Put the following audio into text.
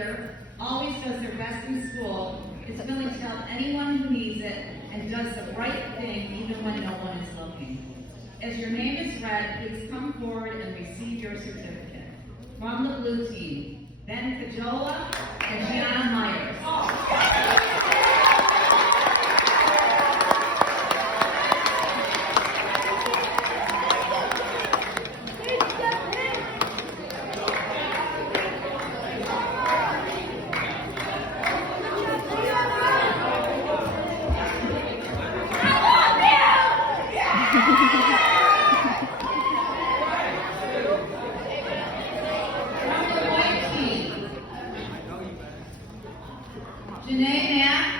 leader, always does their best in school, is willing to help anyone who needs it, and does the right thing even when no one is looking. As your name is read, please come forward and receive your certificate. From the blue team, Ben Fajola and Gianna Myers. Janae Mack